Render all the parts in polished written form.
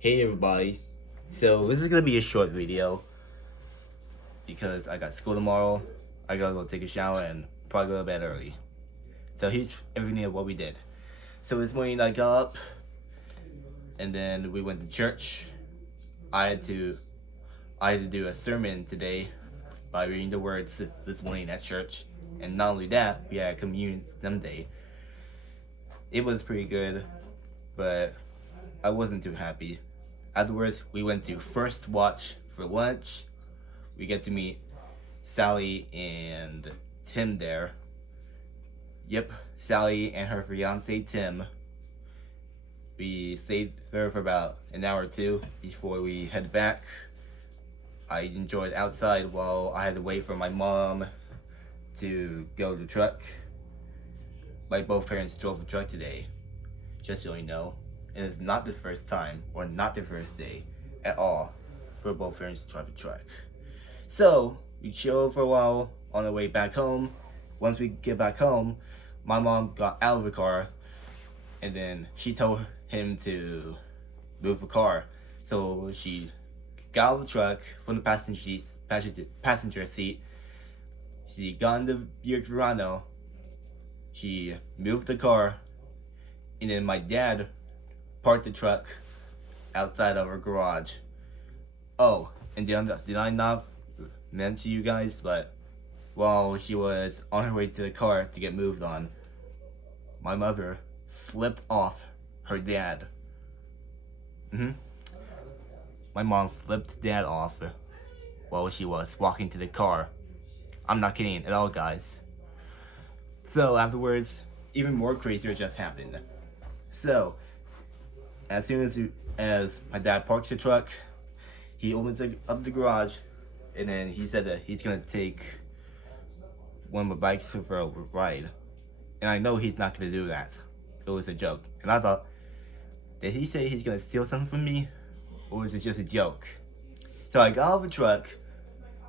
Hey everybody, so this is gonna be a short video because I got school tomorrow. I gotta go take a shower and probably go to bed early. So here's everything of what we did. So this morning I got up and then we went to church. I had to I had to do a sermon today by reading the words this morning at church. And not only that, we had communion Sunday. It was pretty good, but I wasn't too happy. Afterwards, we went to First Watch for lunch. We get to meet Sally and Tim there. Yep, Sally and her fiance Tim. We stayed there for about an hour or two before we head back. I enjoyed outside while I had to wait for my mom to go to the truck. My both parents drove a truck today, just so you know. And it's not the first time or not the first day at all for both parents to drive a truck. So we chilled for a while on the way back home. Once we get back home, my mom got out of the car and then she told him to move the car. So she got out of the truck from the passenger seat. She got in the Buick Verano. She moved the car, and then my dad parked the truck outside of our garage. Oh, and did I not mention to you guys, but while she was on her way to the car to get moved on, my mother flipped off her dad. My mom flipped dad off while she was walking to the car. I'm not kidding at all, guys. So afterwards, even more crazier just happened. So, as soon as my dad parks the truck, he opens up the garage, and then he said that he's gonna take one of my bikes for a ride. And I know he's not gonna do that. It was a joke. And I thought, did he say he's gonna steal something from me? Or was it just a joke? So I got out of the truck,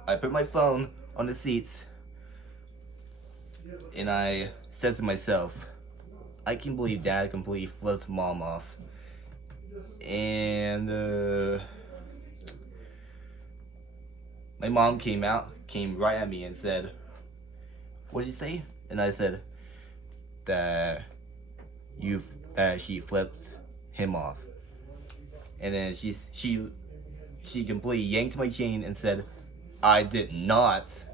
I put my phone on the seats, and I said to myself, I can't believe Dad completely flipped Mom off. And my mom came right at me and said, "What did you say?" And I said that she flipped him off. And then she completely yanked my chain and said, "I did not."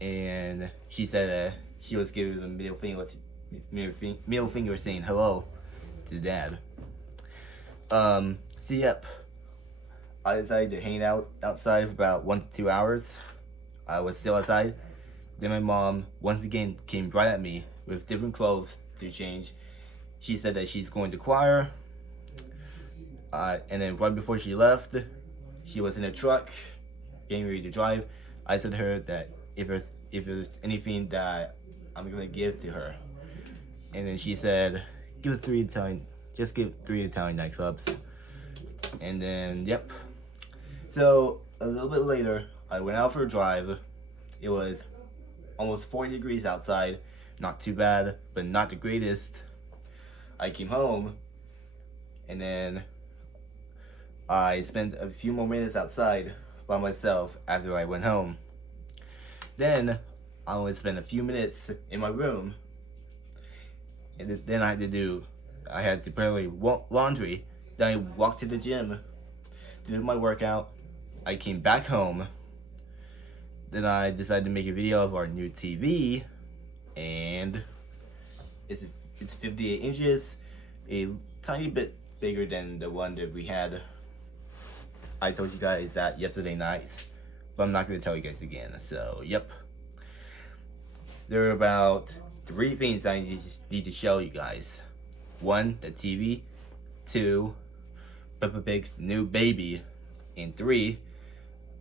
And she said she was giving the middle finger saying hello to Dad. So yep, I decided to hang out outside for about 1 to 2 hours. I was still outside. Then my mom once again came right at me with different clothes to change. She said that she's going to choir. And then right before she left, she was in a truck getting ready to drive. I said to her that if there's anything that I'm gonna give to her, and then she said, give 3 Italian nightclubs. And then yep. So a little bit later, I went out for a drive. It was almost 40 degrees outside. Not too bad, but not the greatest. I came home, and then I spent a few more minutes outside by myself after I went home. Then I only spent a few minutes in my room, and then I had to prepare laundry. Then I walked to the gym, did my workout. I came back home. Then I decided to make a video of our new TV, and it's 58 inches, a tiny bit bigger than the one that we had. I told you guys that yesterday night, but I'm not going to tell you guys again. So yep, there are about 3 things I need to show you guys. 1, the TV. 2, Peppa Pig's new baby. And 3,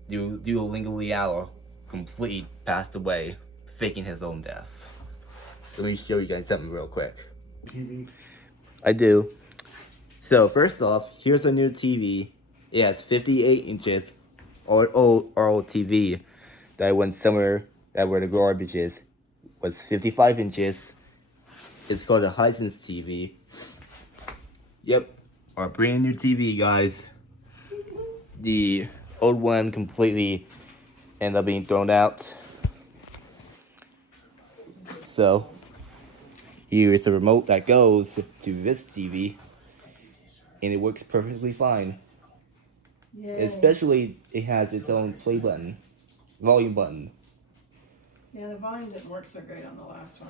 Duolingo Liao completely passed away, faking his own death. Let me show you guys something real quick. I do. So first off, here's a new TV. It has 58 inches old TV that went somewhere that where the garbage is. Was 55 inches. It's called a Hisense TV. Yep, our brand new TV, guys. The old one completely ended up being thrown out. So here is the remote that goes to this TV, and it works perfectly fine. Yay. Especially, it has its own play button, volume button. Yeah, the volume didn't work so great on the last one.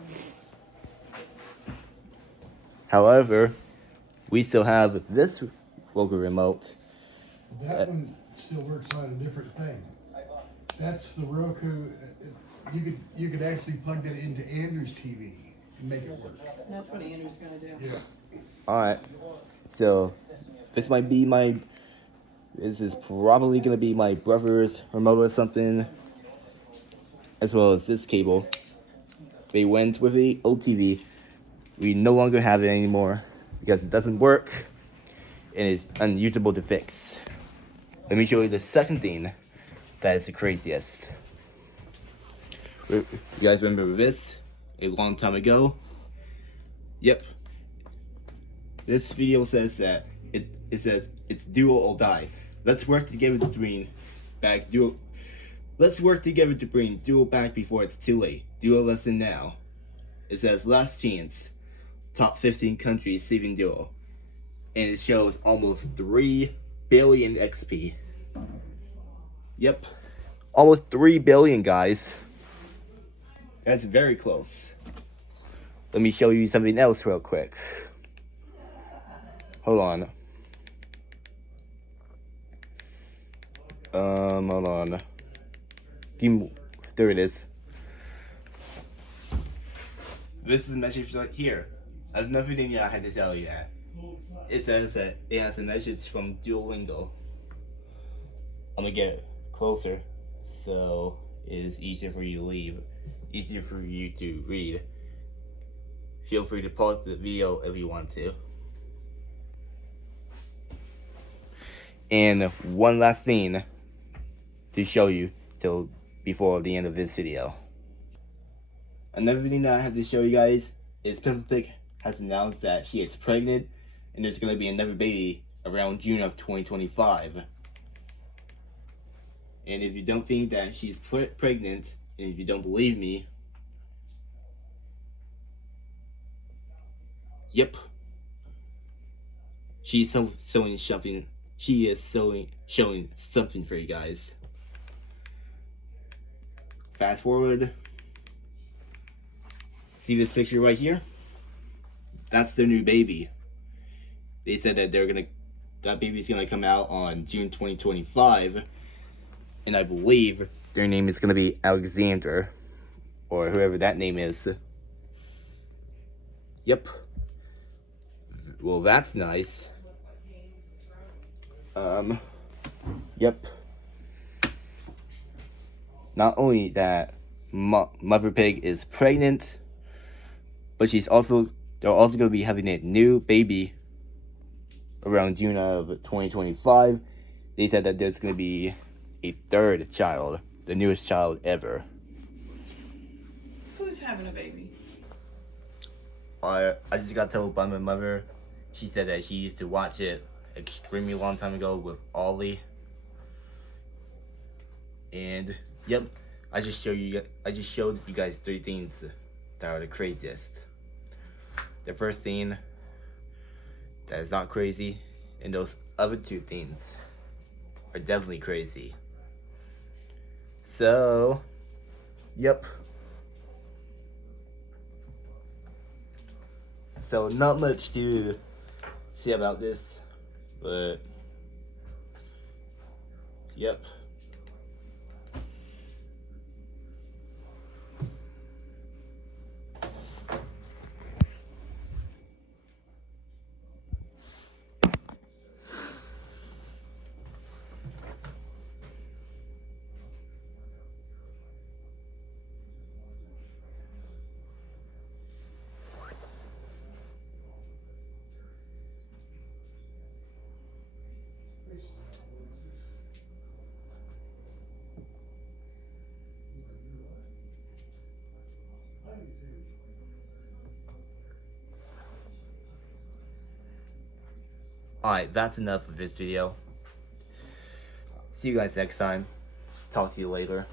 However, we still have this local remote. That one still works on a different thing. That's the Roku. You could actually plug that into Andrew's TV and make it work. That's what Andrew's gonna do. Yeah. Alright, so this might be this is probably gonna be my brother's remote or something, as well as this cable. They went with the old TV. We no longer have it anymore because it doesn't work and it's unusable to fix. Let me show you the second thing that is the craziest. You guys remember this a long time ago? Yep. This video says that it says it's duo or die. Let's work together to bring back duo. Let's work together to bring duo back before it's too late. Duo lesson now. It says last chance. Top 15 countries saving duo. And it shows almost 3 billion XP. Yep. Almost 3 billion, guys. That's very close. Let me show you something else real quick. Hold on. Hold on. There it is. This is a message right here. Another thing I had to tell you that. It says that it has a message from Duolingo. I'm gonna get closer so it's easier for you to leave, easier for you to read. Feel free to pause the video if you want to. And one last thing to show you till before the end of this video. Another thing that I have to show you guys is Peppa Pig has announced that she is pregnant and there's going to be another baby around June of 2025. And if you don't think that she's pregnant, and if you don't believe me, yep. She's showing something. She is showing something for you guys. Fast forward. See this picture right here? That's their new baby. They said that that baby's gonna come out on June 2025, and I believe their name is gonna be Alexander, or whoever that name is. Yep. Well, that's nice. Yep. Not only that, Mother Pig is pregnant, but they're also going to be having a new baby around June of 2025. They said that there's going to be a third child, the newest child ever. Who's having a baby? I just got told by my mother. She said that she used to watch it extremely long time ago with Ollie. And yep, I just showed you guys 3 things that are the craziest. The first thing that is not crazy, and those other 2 things are definitely crazy. So, yep. So not much to say about this, but yep. Alright, that's enough of this video. See you guys next time. Talk to you later.